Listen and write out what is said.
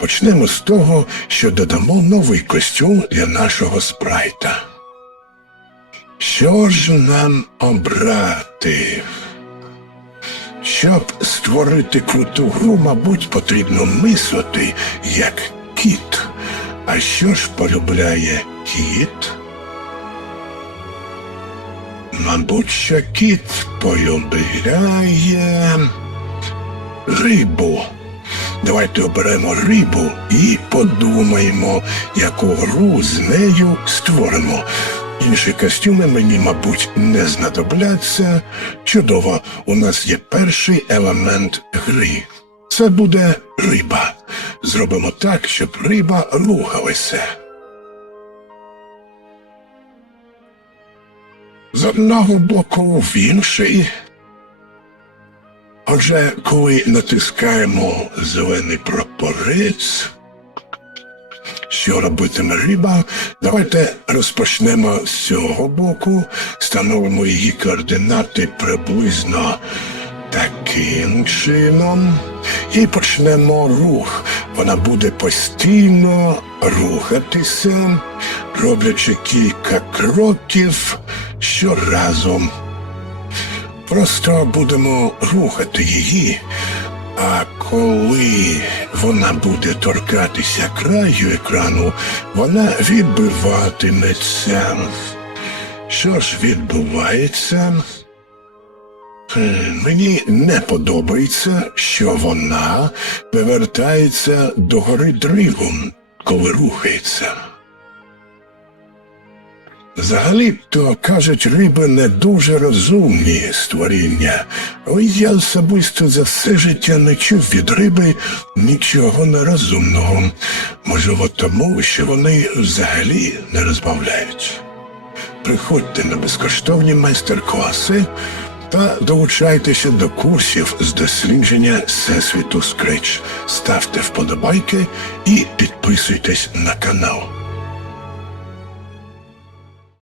Почнемо з того, що додамо новий костюм для нашого спрайта. Що ж нам обрати? Щоб створити круту гру, мабуть, потрібно мислити як кіт. А що ж полюбляє кіт? Мабуть, що кіт полюбляє рибу. Давайте оберемо рибу і подумаємо, яку гру з нею створимо. Інші костюми мені, мабуть, не знадобляться. Чудово, у нас є перший елемент гри. Це буде риба. Зробимо так, щоб риба рухалася. З одного боку в інший. Отже, коли натискаємо зелений прапорець, що робитиме риба, давайте розпочнемо з цього боку, встановимо її координати приблизно таким чином. І почнемо рух. Вона буде постійно рухатися, роблячи кілька кроків щоразу. Просто будемо рухати її, а коли вона буде торкатися краю екрану, вона відбиватиметься. Що ж відбувається? Е, Мені не подобається, що вона повертається догори дригом, коли рухається. Взагалі-то кажуть, риби не дуже розумні створіння, але я особисто за все життя не чув від риби нічого нерозумного. Можливо, тому, що вони взагалі не розмовляють. Приходьте на безкоштовні майстер-класи та долучайтеся до курсів з дослідження Всесвіту Скреч. Ставте вподобайки і підписуйтесь на канал.